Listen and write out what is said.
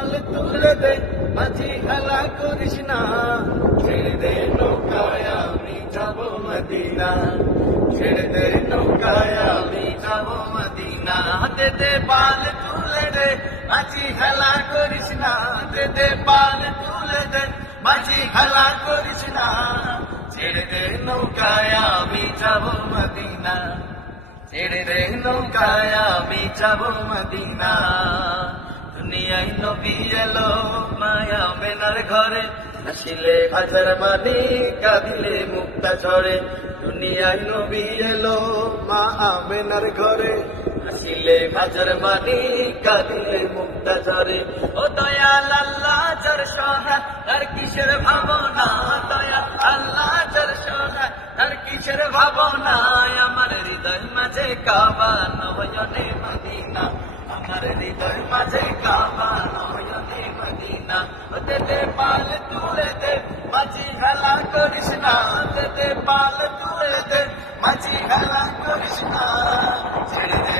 পাল তুলে দে, মাঝি খেলা করিস না। ছেড়ে দে নৌকায় আমি যাব মদিনা, ছেড়ে দে নৌকায় আমি যাব মদিনা। দে দে পাল তুলে দে, মাঝি খেলা করিস না। দে দে পাল তুলে দে, মাঝি খেলা করিস না। ছেড়ে দে নৌকায় আমি যাব মদিনা, ছেড়ে দে নৌকায় আমি যাব মদিনা। দুনিয়ায় নবী এলো মায়া মেনার ঘরে, হাসিলে হাজার বাণী কাঁদিলে মুক্তা ঝরে। দুনিয়ায় নবী এলো মা আমেনার ঘরে, হাসিলে হাজার বাণী কাঁদিলে মুক্তা ঝরে। ও দয়াল আল্লাহ যার সহায় তার কিসের ভাবনা, দয়াল আল্লাহ যার সহায় তার কিসের ভাবনা। আমার হৃদয় মাঝে কাবা নয়নে মদিনা, আমার হৃদয় মাঝে কাবা নয়নে মদিনা। দে দে পাল তুলে দে, মাঝি খেলা করিস না। দে দে পাল তুলে দে, মাঝি খেলা করিস না। ছেড়ে দে